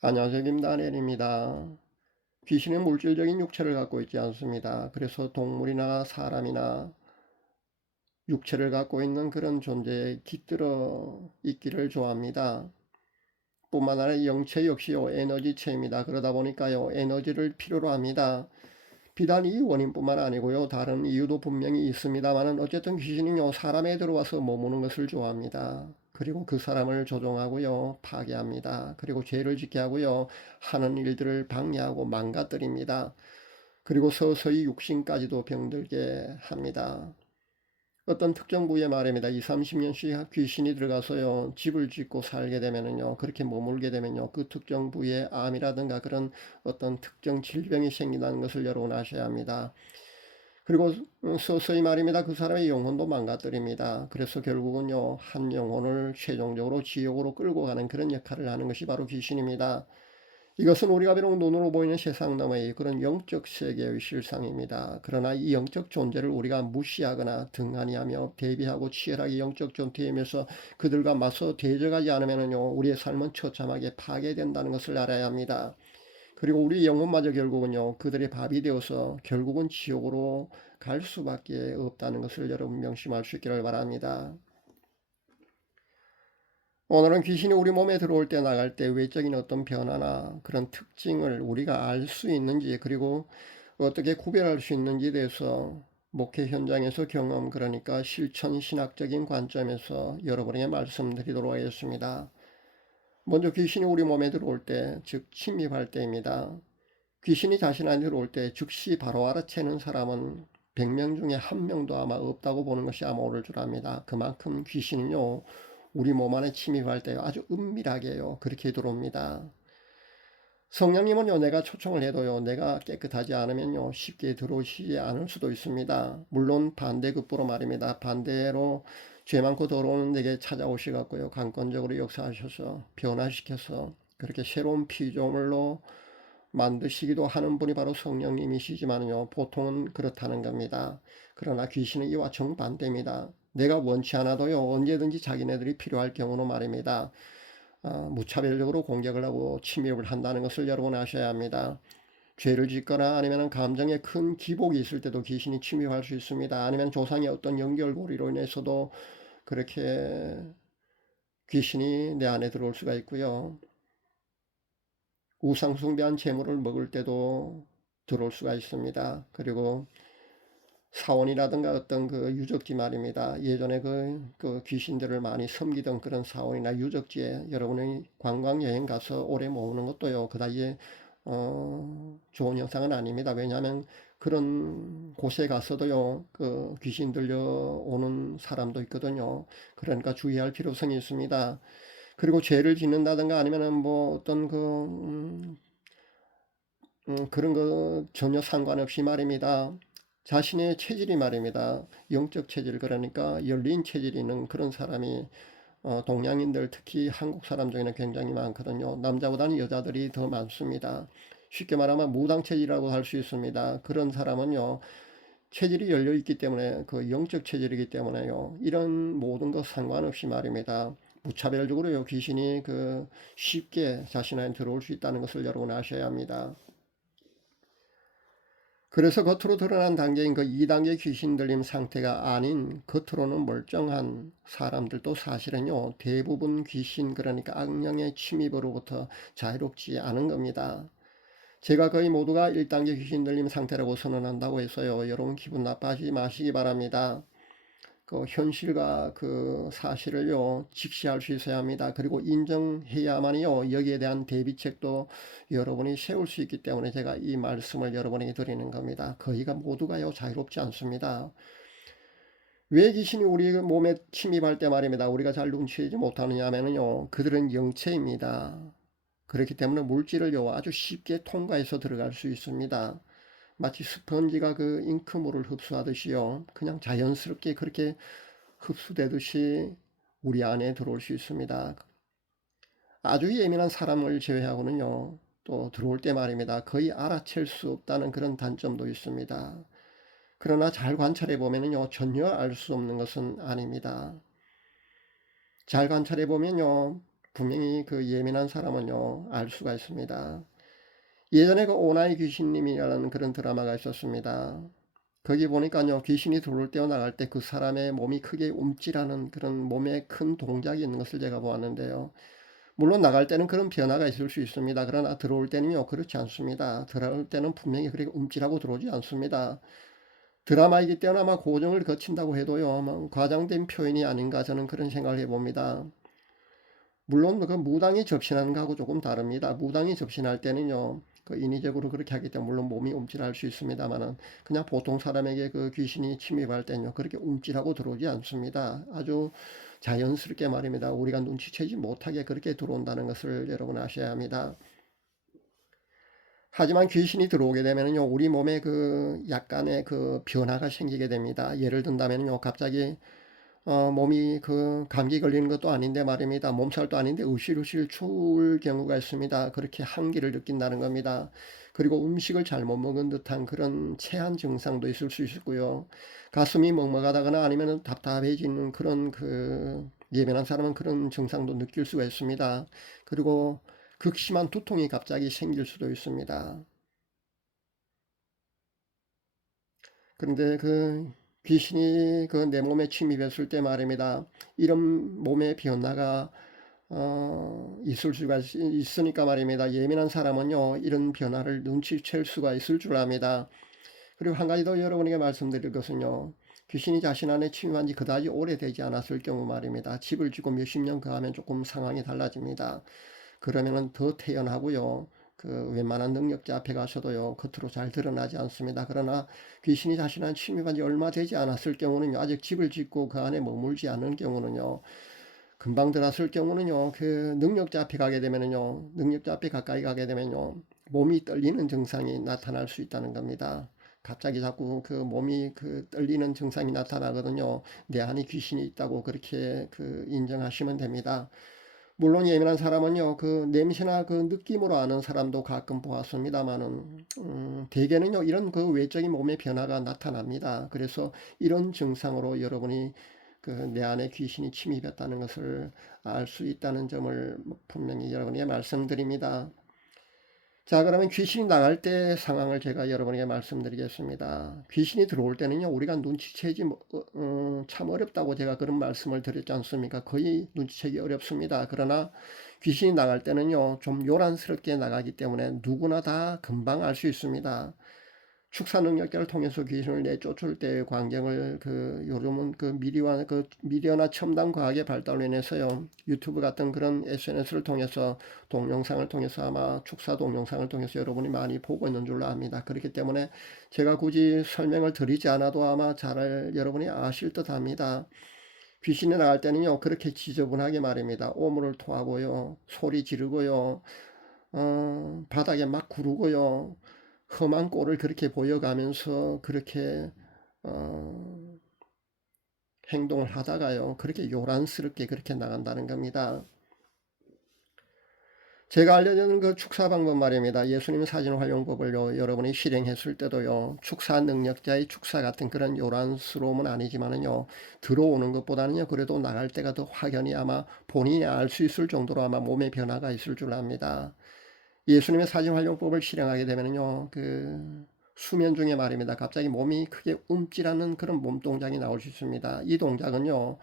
안녕하세요. 김다니엘입니다. 귀신은 물질적인 육체를 갖고 있지 않습니다. 그래서 동물이나 사람이나 육체를 갖고 있는 그런 존재에 깃들어 있기를 좋아합니다. 뿐만 아니라 영체 역시요 에너지체입니다. 그러다 보니까요 에너지를 필요로 합니다. 비단 이 원인뿐만 아니고요 다른 이유도 분명히 있습니다만은 어쨌든 귀신은요 사람에 들어와서 머무는 것을 좋아합니다. 그리고 그 사람을 조종하고요 파괴합니다. 그리고 죄를 짓게 하고요 하는 일들을 방해하고 망가뜨립니다. 그리고 서서히 육신까지도 병들게 합니다. 어떤 특정 부위에 말입니다. 2, 30년씩 귀신이 들어가서요, 집을 짓고 살게 되면은요, 그렇게 머물게 되면요, 그 특정 부위에 암이라든가 그런 어떤 특정 질병이 생긴다는 것을 여러분 아셔야 합니다. 그리고 서서히 말입니다. 그 사람의 영혼도 망가뜨립니다. 그래서 결국은요, 한 영혼을 최종적으로 지옥으로 끌고 가는 그런 역할을 하는 것이 바로 귀신입니다. 이것은 우리가 비록 눈으로 보이는 세상 너머의 그런 영적 세계의 실상입니다. 그러나 이 영적 존재를 우리가 무시하거나 등한히하며 대비하고 치열하게 영적 존재이면서 그들과 맞서 대적하지 않으면요 우리의 삶은 처참하게 파괴된다는 것을 알아야 합니다. 그리고 우리 영혼마저 결국은요 그들의 밥이 되어서 결국은 지옥으로 갈 수밖에 없다는 것을 여러분 명심할 수 있기를 바랍니다. 오늘은 귀신이 우리 몸에 들어올 때 나갈 때 외적인 어떤 변화나 그런 특징을 우리가 알 수 있는지, 그리고 어떻게 구별할 수 있는지에 대해서 목회 현장에서 경험, 그러니까 실천 신학적인 관점에서 여러분에게 말씀드리도록 하겠습니다. 먼저 귀신이 우리 몸에 들어올 때, 즉 침입할 때입니다. 귀신이 자신한테 들어올 때 즉시 바로 알아채는 사람은 100명 중에 한 명도 아마 없다고 보는 것이 아마 옳을 줄 압니다. 그만큼 귀신은요 우리 몸 안에 침입할 때요 아주 은밀하게요 그렇게 들어옵니다. 성령님은요 내가 초청을 해도요 내가 깨끗하지 않으면요 쉽게 들어오시지 않을 수도 있습니다. 물론 반대급부로 말입니다. 반대로 죄 많고 더러운 내게 찾아오시갖고요 강권적으로 역사하셔서 변화시켜서 그렇게 새로운 피조물로 만드시기도 하는 분이 바로 성령님이시지만요 보통은 그렇다는 겁니다. 그러나 귀신은 이와 정반대입니다. 내가 원치 않아도요 언제든지 자기네들이 필요할 경우는 말입니다 무차별적으로 공격을 하고 침입을 한다는 것을 여러분 아셔야 합니다. 죄를 짓거나 아니면 감정에 큰 기복이 있을 때도 귀신이 침입할 수 있습니다. 아니면 조상의 어떤 연결고리로 인해서도 그렇게 귀신이 내 안에 들어올 수가 있고요. 우상숭배한 재물을 먹을 때도 들어올 수가 있습니다. 그리고 사원이라든가 어떤 그 유적지 말입니다. 예전에 그 귀신들을 많이 섬기던 그런 사원이나 유적지에 여러분이 관광여행 가서 오래 머무는 것도요, 그다지 좋은 현상은 아닙니다. 왜냐하면 그런 곳에 가서도요, 그 귀신 들려오는 사람도 있거든요. 그러니까 주의할 필요성이 있습니다. 그리고 죄를 짓는다든가 아니면은 뭐 어떤 그런 거 전혀 상관없이 말입니다. 자신의 체질이 말입니다. 영적 체질, 그러니까 열린 체질이 있는 그런 사람이 동양인들 특히 한국 사람 중에는 굉장히 많거든요. 남자보다는 여자들이 더 많습니다. 쉽게 말하면 무당 체질이라고 할 수 있습니다. 그런 사람은요. 체질이 열려 있기 때문에 그 영적 체질이기 때문에요. 이런 모든 것 상관없이 말입니다. 무차별적으로요. 귀신이 그 쉽게 자신한테 들어올 수 있다는 것을 여러분 아셔야 합니다. 그래서 겉으로 드러난 단계인 그 2단계 귀신 들림 상태가 아닌 겉으로는 멀쩡한 사람들도 사실은요 대부분 귀신, 그러니까 악령의 침입으로부터 자유롭지 않은 겁니다. 제가 거의 모두가 1단계 귀신 들림 상태라고 선언한다고 해서요 여러분 기분 나빠하지 마시기 바랍니다. 그 현실과 그 사실을요 직시할 수 있어야 합니다. 그리고 인정해야만이요 여기에 대한 대비책도 여러분이 세울 수 있기 때문에 제가 이 말씀을 여러분에게 드리는 겁니다. 거의가 모두가요 자유롭지 않습니다. 왜 귀신이 우리 몸에 침입할 때 말입니다 우리가 잘 눈치채지 못하느냐 하면요 그들은 영체입니다. 그렇기 때문에 물질을요 아주 쉽게 통과해서 들어갈 수 있습니다. 마치 스펀지가 그 잉크물을 흡수하듯이요 그냥 자연스럽게 그렇게 흡수되듯이 우리 안에 들어올 수 있습니다. 아주 예민한 사람을 제외하고는요 또 들어올 때 말입니다 거의 알아챌 수 없다는 그런 단점도 있습니다. 그러나 잘 관찰해 보면요 전혀 알 수 없는 것은 아닙니다. 잘 관찰해 보면요 분명히 그 예민한 사람은요, 알 수가 있습니다. 예전에 그 오나이 귀신님이라는 그런 드라마가 있었습니다. 거기 보니까요, 귀신이 들어올 때와 나갈 때 그 사람의 몸이 크게 움찔하는 그런 몸에 큰 동작이 있는 것을 제가 보았는데요. 물론 나갈 때는 그런 변화가 있을 수 있습니다. 그러나 들어올 때는요, 그렇지 않습니다. 들어올 때는 분명히 그렇게 움찔하고 들어오지 않습니다. 드라마이기 때문에 아마 고정을 거친다고 해도요, 아마 과장된 표현이 아닌가 저는 그런 생각을 해봅니다. 물론 그 무당이 접신하는 거하고 조금 다릅니다. 무당이 접신할 때는요, 그 인위적으로 그렇게 하기 때문에 물론 몸이 움찔할 수 있습니다만은 그냥 보통 사람에게 그 귀신이 침입할 때는요, 그렇게 움찔하고 들어오지 않습니다. 아주 자연스럽게 말입니다. 우리가 눈치채지 못하게 그렇게 들어온다는 것을 여러분 아셔야 합니다. 하지만 귀신이 들어오게 되면요, 우리 몸에 그 약간의 그 변화가 생기게 됩니다. 예를 든다면요, 갑자기 몸이 그 감기 걸리는 것도 아닌데 말입니다. 몸살도 아닌데 으실으실 추울 경우가 있습니다. 그렇게 한기를 느낀다는 겁니다. 그리고 음식을 잘못 먹은 듯한 그런 체한 증상도 있을 수 있고요. 가슴이 먹먹하다거나 아니면 답답해지는 그런 그 예민한 사람은 그런 증상도 느낄 수가 있습니다. 그리고 극심한 두통이 갑자기 생길 수도 있습니다. 그런데 그 귀신이 그 내 몸에 침입했을 때 말입니다. 이런 몸의 변화가 있을 수가 있으니까 말입니다. 예민한 사람은요, 이런 변화를 눈치챌 수가 있을 줄 압니다. 그리고 한 가지 더 여러분에게 말씀드릴 것은요, 귀신이 자신 안에 침입한 지 그다지 오래되지 않았을 경우 말입니다. 집을 짓고 몇십 년 거하면 조금 상황이 달라집니다. 그러면은 더 태연하고요. 그 웬만한 능력자 앞에 가서도요, 겉으로 잘 드러나지 않습니다. 그러나 귀신이 자신한 침입한 지 얼마 되지 않았을 경우는요, 아직 집을 짓고 그 안에 머물지 않은 경우는요, 금방 들어왔을 경우는요, 그 능력자 앞에 가게 되면은요, 능력자 앞에 가까이 가게 되면요, 몸이 떨리는 증상이 나타날 수 있다는 겁니다. 갑자기 자꾸 그 몸이 그 떨리는 증상이 나타나거든요. 내 안에 귀신이 있다고 그렇게 그 인정하시면 됩니다. 물론 예민한 사람은요, 그 냄새나 그 느낌으로 아는 사람도 가끔 보았습니다만은, 대개는요, 이런 그 외적인 몸의 변화가 나타납니다. 그래서 이런 증상으로 여러분이 그 내 안에 귀신이 침입했다는 것을 알 수 있다는 점을 분명히 여러분에게 말씀드립니다. 자, 그러면 귀신이 나갈 때 상황을 제가 여러분에게 말씀드리겠습니다. 귀신이 들어올 때는요, 우리가 눈치채기 참 어렵다고 제가 그런 말씀을 드렸지 않습니까? 거의 눈치채기 어렵습니다. 그러나 귀신이 나갈 때는요, 좀 요란스럽게 나가기 때문에 누구나 다 금방 알 수 있습니다. 축사 능력자를 통해서 귀신을 내쫓을 때의 광경을 그 요즘은 그 미디어나 첨단 과학의 발달로 인해서요, 유튜브 같은 그런 SNS를 통해서 동영상을 통해서 아마 축사 동영상을 통해서 여러분이 많이 보고 있는 줄로 압니다. 그렇기 때문에 제가 굳이 설명을 드리지 않아도 아마 잘 여러분이 아실 듯 합니다. 귀신이 나갈 때는요, 그렇게 지저분하게 말입니다. 오물을 토하고요, 소리 지르고요, 바닥에 막 구르고요, 험한 꼴을 그렇게 보여가면서 그렇게 어, 행동을 하다가요, 그렇게 요란스럽게 그렇게 나간다는 겁니다. 제가 알려드리는 그 축사 방법 말입니다. 예수님 사진 활용법을요, 여러분이 실행했을 때도요, 축사 능력자의 축사 같은 그런 요란스러움은 아니지만은요, 들어오는 것보다는요, 그래도 나갈 때가 더 확연히 아마 본인이 알 수 있을 정도로 아마 몸의 변화가 있을 줄 압니다. 예수님의 사진 활용법을 실행하게 되면요, 그 수면 중에 말입니다. 갑자기 몸이 크게 움찔하는 그런 몸 동작이 나올 수 있습니다. 이 동작은요,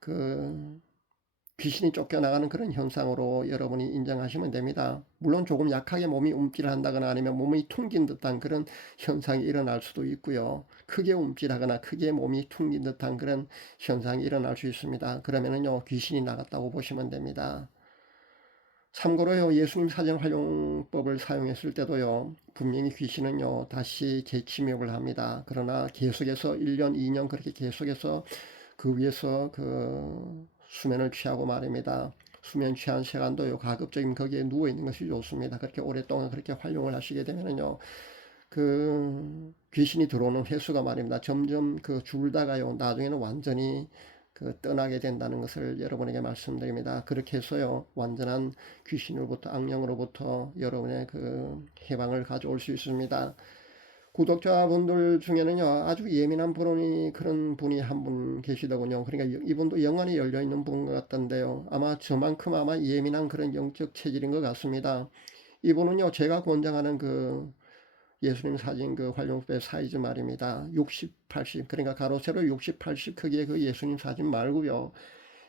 그 귀신이 쫓겨나가는 그런 현상으로 여러분이 인정하시면 됩니다. 물론 조금 약하게 몸이 움찔한다거나 아니면 몸이 퉁긴 듯한 그런 현상이 일어날 수도 있고요. 크게 움찔하거나 크게 몸이 퉁긴 듯한 그런 현상이 일어날 수 있습니다. 그러면은요, 귀신이 나갔다고 보시면 됩니다. 참고로요, 예수님 사전 활용법을 사용했을 때도요, 분명히 귀신은요, 다시 재침입을 합니다. 그러나 계속해서 1년, 2년 그렇게 계속해서 그 위에서 그 수면을 취하고 말입니다. 수면 취한 시간도요, 가급적이면 거기에 누워 있는 것이 좋습니다. 그렇게 오랫동안 그렇게 활용을 하시게 되면요, 그 귀신이 들어오는 횟수가 말입니다. 점점 그 줄다가요, 나중에는 완전히 그 떠나게 된다는 것을 여러분에게 말씀드립니다. 그렇게 해서요, 완전한 귀신으로부터, 악령으로부터 여러분의 그 해방을 가져올 수 있습니다. 구독자분들 중에는요, 아주 예민한 그런 분이 한 분 계시더군요. 그러니까 이분도 영안이 열려있는 분 같던데요. 아마 저만큼 아마 예민한 그런 영적 체질인 것 같습니다. 이분은요, 제가 권장하는 그 예수님 사진 그 활용법의 사이즈 말입니다. 60, 80, 그러니까 가로 세로 60, 80 크기의 그 예수님 사진 말고요.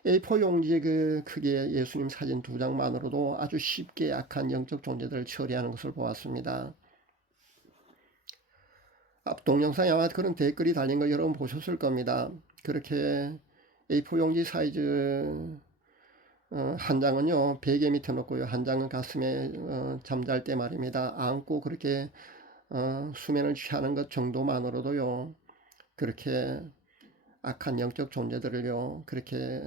A4 용지 그 크기의 예수님 사진 2장만으로도 아주 쉽게 약한 영적 존재들을 처리하는 것을 보았습니다. 앞 동영상에 아마 그런 댓글이 달린 거 여러분 보셨을 겁니다. 그렇게 A4 용지 사이즈 한 장은요 베개 밑에 놓고요, 한 장은 가슴에 잠잘 때 말입니다. 안고 그렇게 수면을 취하는 것 정도만으로도요 그렇게 악한 영적 존재들을요 그렇게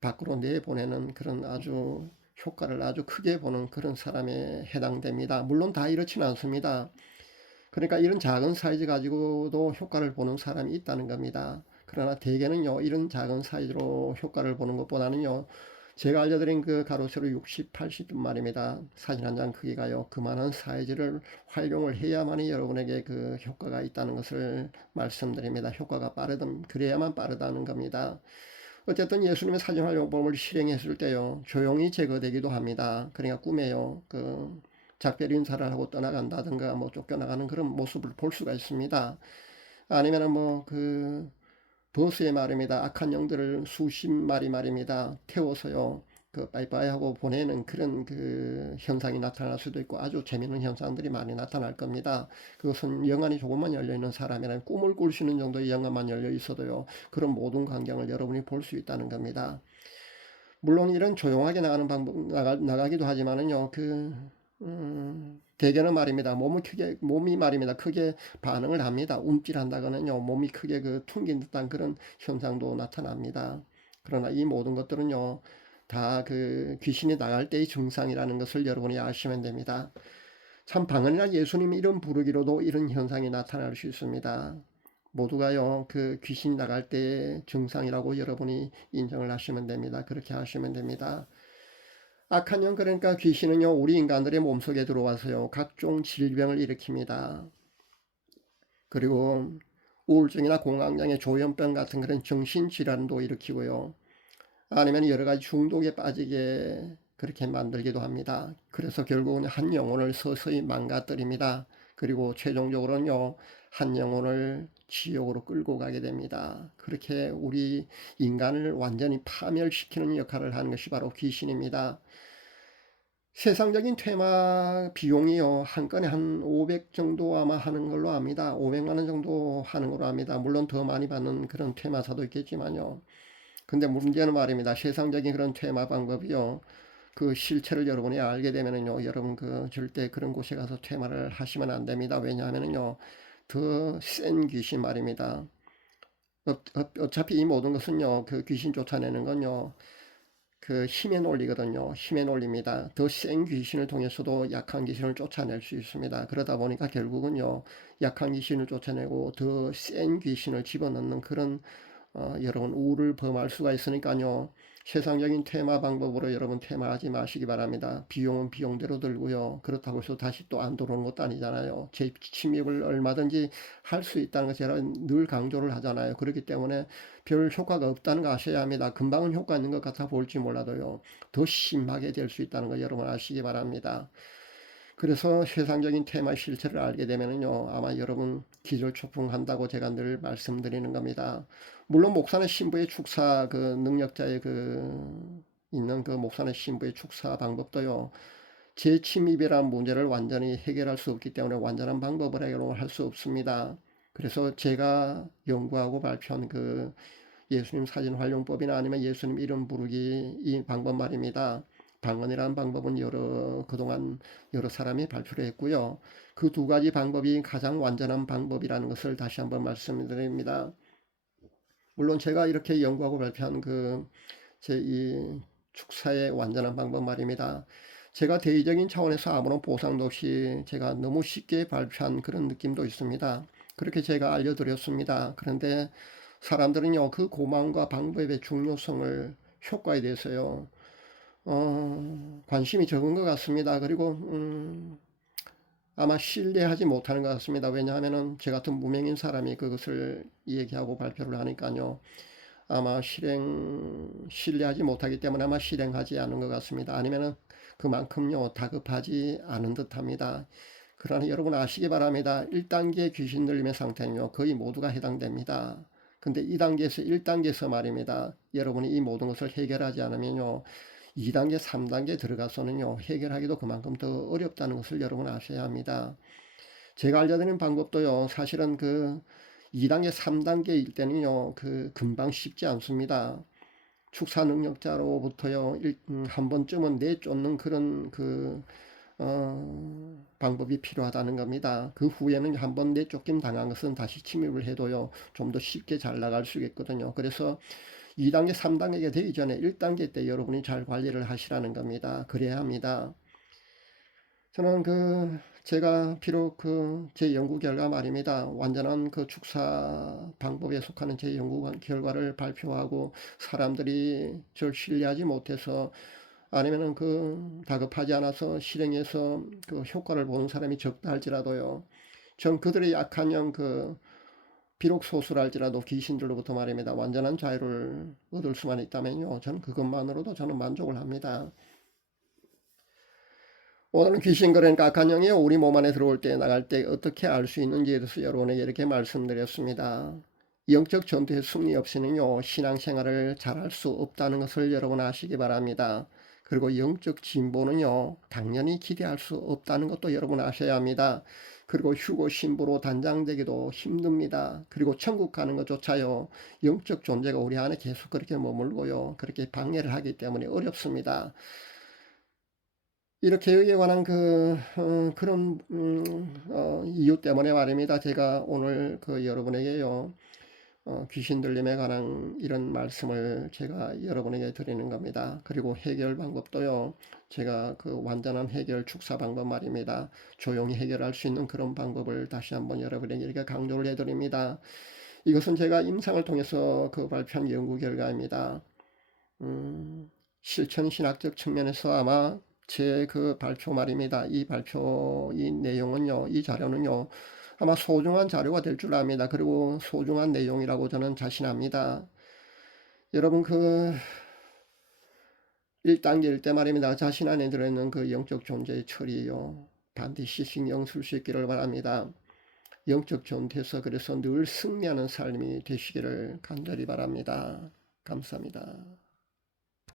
밖으로 내보내는 그런 아주 효과를 아주 크게 보는 그런 사람에 해당됩니다. 물론 다 이렇지는 않습니다. 그러니까 이런 작은 사이즈 가지고도 효과를 보는 사람이 있다는 겁니다. 그러나 대개는요 이런 작은 사이즈로 효과를 보는 것보다는요 제가 알려드린 그 가로 세로 60, 80 말입니다. 사진 한 장 크기가요 그만한 사이즈를 활용을 해야만이 여러분에게 그 효과가 있다는 것을 말씀드립니다. 효과가 그래야만 빠르다는 겁니다. 어쨌든 예수님의 사진 활용법을 실행했을 때요 조용히 제거되기도 합니다. 그러니까 꿈에요 그 작별 인사를 하고 떠나간다든가 뭐 쫓겨나가는 그런 모습을 볼 수가 있습니다. 아니면은 뭐 그 버스에 말입니다. 악한 영들을 수십 마리 말입니다. 태워서요. 그 빠이빠이 하고 보내는 그런 그 현상이 나타날 수도 있고 아주 재미있는 현상들이 많이 나타날 겁니다. 그것은 영안이 조금만 열려있는 사람이라면 꿈을 꿀 수 있는 정도의 영안만 열려 있어도요. 그런 모든 광경을 여러분이 볼 수 있다는 겁니다. 물론 이런 조용하게 나가는 방법, 나가기도 하지만은요, 대개는 말입니다. 몸이 말입니다. 크게 반응을 합니다. 움찔한다거는요, 몸이 크게 퉁긴 듯한 그런 현상도 나타납니다. 그러나 이 모든 것들은요, 다 귀신이 나갈 때의 증상이라는 것을 여러분이 아시면 됩니다. 참 방언이나 예수님 이름 부르기로도 이런 현상이 나타날 수 있습니다. 모두가요, 귀신 나갈 때의 증상이라고 여러분이 인정을 하시면 됩니다. 그렇게 하시면 됩니다. 악한 영, 그러니까 귀신은요, 우리 인간들의 몸속에 들어와서요, 각종 질병을 일으킵니다. 그리고 우울증이나 공황장애, 조현병 같은 그런 정신질환도 일으키고요. 아니면 여러 가지 중독에 빠지게 그렇게 만들기도 합니다. 그래서 결국은 한 영혼을 서서히 망가뜨립니다. 그리고 최종적으로는요, 한 영혼을 지옥으로 끌고 가게 됩니다. 그렇게 우리 인간을 완전히 파멸시키는 역할을 하는 것이 바로 귀신입니다. 세상적인 퇴마 비용이요, 한 건에 한 500 정도 아마 하는 걸로 압니다. 500만 원 정도 하는 걸로 압니다. 물론 더 많이 받는 그런 퇴마사도 있겠지만요. 근데 문제는 말입니다. 세상적인 그런 퇴마 방법이요. 그 실체를 여러분이 알게 되면은요, 여러분 절대 그런 곳에 가서 퇴마를 하시면 안 됩니다. 왜냐하면은요, 더 센 귀신 말입니다. 어차피 이 모든 것은요, 그 귀신 쫓아내는 건요, 그 힘의 논리거든요. 힘의 논리입니다. 더 센 귀신을 통해서도 약한 귀신을 쫓아낼 수 있습니다. 그러다 보니까 결국은요, 약한 귀신을 쫓아내고 더 센 귀신을 집어넣는 그런 여러분 우를 범할 수가 있으니까요. 세상적인 테마 방법으로 여러분 테마하지 마시기 바랍니다. 비용은 비용대로 들고요. 그렇다고 해서 다시 또 안 들어오는 것도 아니잖아요. 재침입을 얼마든지 할 수 있다는 걸 제가 늘 강조를 하잖아요. 그렇기 때문에 별 효과가 없다는 거 아셔야 합니다. 금방은 효과 있는 것 같아 보일지 몰라도요. 더 심하게 될 수 있다는 거 여러분 아시기 바랍니다. 그래서 세상적인 테마 실체를 알게 되면은요, 아마 여러분 기절초풍한다고 제가 늘 말씀드리는 겁니다. 물론 목사는 신부의 축사 능력자의 있는 목사는 신부의 축사 방법도요, 재침입이라는 문제를 완전히 해결할 수 없기 때문에 완전한 방법을 해결할 수 없습니다. 그래서 제가 연구하고 발표한 예수님 사진 활용법이나 아니면 예수님 이름 부르기 이 방법 말입니다. 방언이라는 방법은 그동안 여러 사람이 발표를 했고요. 그 두 가지 방법이 가장 완전한 방법이라는 것을 다시 한번 말씀드립니다. 물론 제가 이렇게 연구하고 발표한 제 이 축사의 완전한 방법 말입니다. 제가 대의적인 차원에서 아무런 보상도 없이 제가 너무 쉽게 발표한 그런 느낌도 있습니다. 그렇게 제가 알려드렸습니다. 그런데 사람들은요, 그 고마움과 방법의 중요성을, 효과에 대해서요, 관심이 적은 것 같습니다. 그리고 아마 신뢰하지 못하는 것 같습니다. 왜냐하면은 저 같은 무명인 사람이 그것을 얘기하고 발표를 하니까요. 아마 신뢰하지 못하기 때문에 아마 실행하지 않은 것 같습니다. 아니면은 그만큼요 다급하지 않은 듯합니다. 그러나 여러분 아시기 바랍니다. 1단계 귀신 들림의 상태는요 거의 모두가 해당됩니다. 근데 2단계에서 1단계에서 말입니다. 여러분이 이 모든 것을 해결하지 않으면요 2단계 3단계 들어가서는요 해결하기도 그만큼 더 어렵다는 것을 여러분 아셔야 합니다. 제가 알려드리는 방법도요 사실은 그 2단계 3단계일 때는요 금방 쉽지 않습니다. 축사 능력자로부터요 한 번쯤은 내쫓는 그런 방법이 필요하다는 겁니다. 그 후에는 한번 내쫓김 당한 것은 다시 침입을 해도요 좀 더 쉽게 잘 나갈 수 있거든요. 그래서 2단계 3단계가 되기 전에 1단계 때 여러분이 잘 관리를 하시라는 겁니다. 그래야 합니다. 저는 제가 비록 제 연구 결과 말입니다. 완전한 축사 방법에 속하는 제 연구 결과를 발표하고 사람들이 저를 신뢰하지 못해서 아니면은 다급하지 않아서 실행해서 효과를 보는 사람이 적다 할지라도요. 전 그들의 약한 영 비록 소수랄지라도 귀신들로부터 말입니다. 완전한 자유를 얻을 수만 있다면요. 저는 그것만으로도 저는 만족을 합니다. 오늘은 귀신 그러니까 악한 영이 우리 몸 안에 들어올 때 나갈 때 어떻게 알 수 있는지에 대해서 여러분에게 이렇게 말씀드렸습니다. 영적 전투의 승리 없이는요 신앙생활을 잘할 수 없다는 것을 여러분 아시기 바랍니다. 그리고 영적 진보는요 당연히 기대할 수 없다는 것도 여러분 아셔야 합니다. 그리고 휴고 신부로 단장되기도 힘듭니다. 그리고 천국 가는 것조차요 영적 존재가 우리 안에 계속 그렇게 머물고요 그렇게 방해를 하기 때문에 어렵습니다. 이렇게 여기에 관한 그런 이유 때문에 말입니다. 제가 오늘 여러분에게요 귀신 들림에 관한 이런 말씀을 제가 여러분에게 드리는 겁니다. 그리고 해결 방법도요 제가 완전한 해결 축사 방법 말입니다. 조용히 해결할 수 있는 그런 방법을 다시 한번 여러분에게 이렇게 강조를 해드립니다. 이것은 제가 임상을 통해서 발표한 연구 결과입니다. 실천신학적 측면에서 아마 제 발표 말입니다. 이 발표 이 내용은요 이 자료는요 아마 소중한 자료가 될 줄 압니다. 그리고 소중한 내용이라고 저는 자신합니다. 여러분 1단계일 때 말입니다. 자신 안에 들어있는 영적 존재의 처리요 반드시 신경 쓸 수 있기를 바랍니다. 영적 존재에서 그래서 늘 승리하는 삶이 되시기를 간절히 바랍니다. 감사합니다.